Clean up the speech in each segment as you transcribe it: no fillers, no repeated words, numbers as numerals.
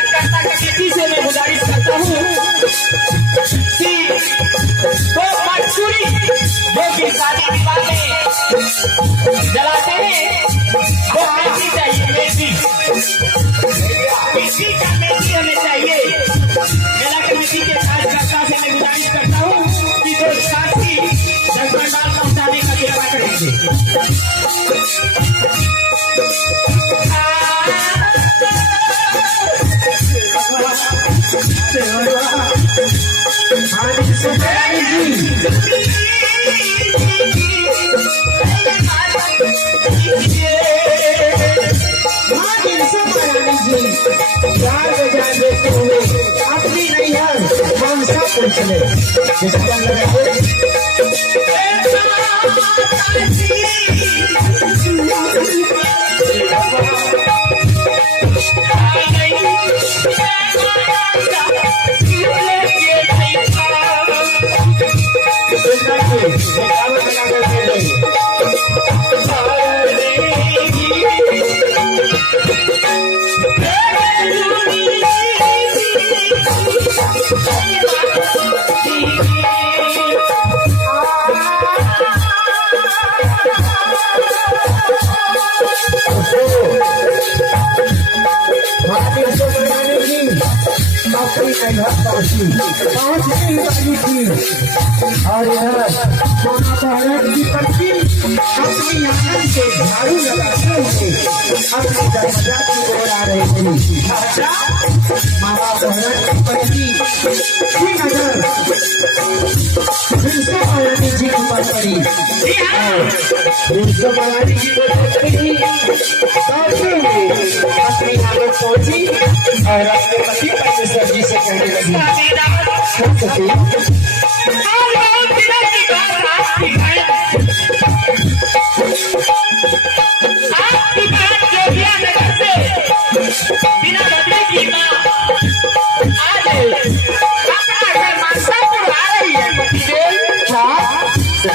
कार्यकर्ता कमेटी से मैं गुजारिश करता हूँ कि वो मजदूरी जो कि शादी विवाह में जलाते हैं वो मेथी चाहिए, मेथी का मेथी हमें चाहिए। मेला कमेटी के कार्यकर्ता से मैं गुजारिश करता हूँ कि जो साथी जगमंडाल पहुँचाने का कृपा करेंगे। अपनी नहीं है हम सब चले और भारत की पत्नी अपनी आंगन से झाड़ू लगाते हुए अपनी दरवाजा की ओर आ रहे थे। माता भारत की पत्नी की नजर महारानी जी के ऊपर पड़ी। महारानी जी को देखते ही दौड़ते हुए अपनी आंगन पहुंची और अपने पति परमेश्वर जी से कहने लगी, आपकी बात जोगिया नगर से बिना बदले की माँ आज अपना घर मानसापुर आ रही है।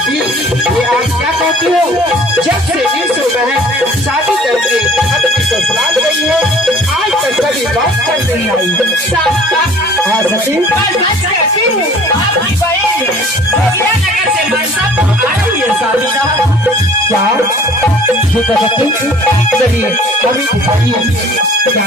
ये आप क्या कहती हो? जब से विश्व बहन शादी करके अपनी ससुराल गई है आज तक कभी बात कर नहीं आई। हाँ सती, आपकी बहन जोगिया नगर से मानसापुर आ रही है शादी का। क्या ये कहती? चलिए अभी दिखाइए क्या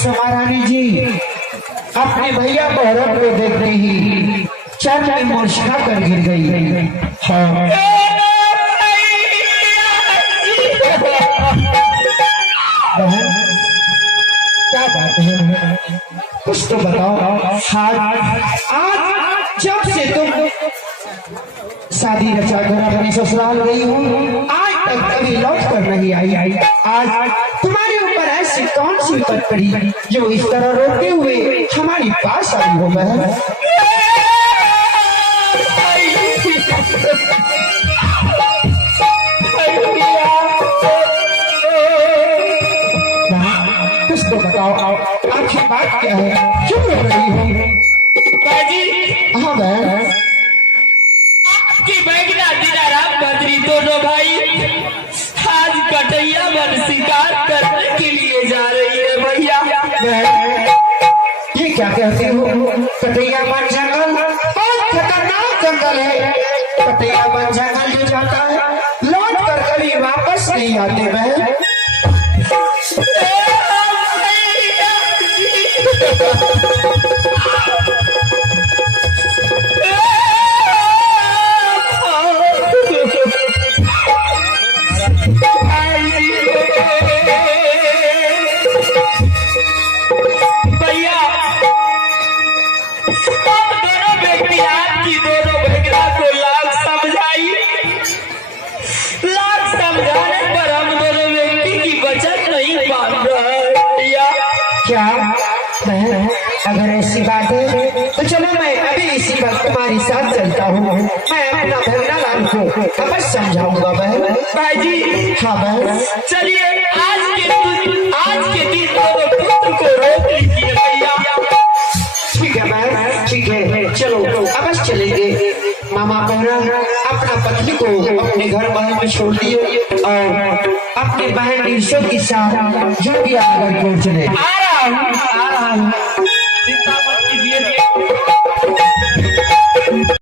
महारानी जी अपने भैया बहरत को देखते ही चरण में मूर्छा कर गिर गई। हाँ क्या बात है, कुछ तो बताओ। आज जब से तुम शादी रचा कर अपने ससुराल गई हो आज तक कभी लौट कर नहीं आई। आज तुम्हारे ऊपर ऐसी कौन सी विपत पड़ी जो इस तरह रोते हुए हमारी पास आई हो? बहन कुछ तो बताओ, आखिर बात क्या है, क्यों रो रही हो? हाँ बहन, आपकी बहना दीनाराम बद्री दोनों भाई आज कटैया वन शिकार करने के लिए जा रही है। भैया ये क्या कहते हो? कटैया वन जंगल बहुत खतरनाक जंगल है, पतिया बन जंगल जो जाता है लौट कर कभी वापस नहीं आते बहन। क्या बहन अगर ऐसी बात है तो चलो मैं अभी इसी वक्त तुम्हारे साथ चलता हूँ। मैं अपना भरना लाल को अवश्य समझाऊंगा बहन। भाई जी हाँ बहन चलिए आज के दिन पुत्र को रोक लीजिए भैया। ठीक है बहन ठीक है चलो अवश्य चलेंगे। मामा बहरा अपना पत्नी को अपने घर महल में छोड़ दिए और अपनी बहन ईश्वर के साथ जो भी आकर पहुंचने आ रहा हूँ।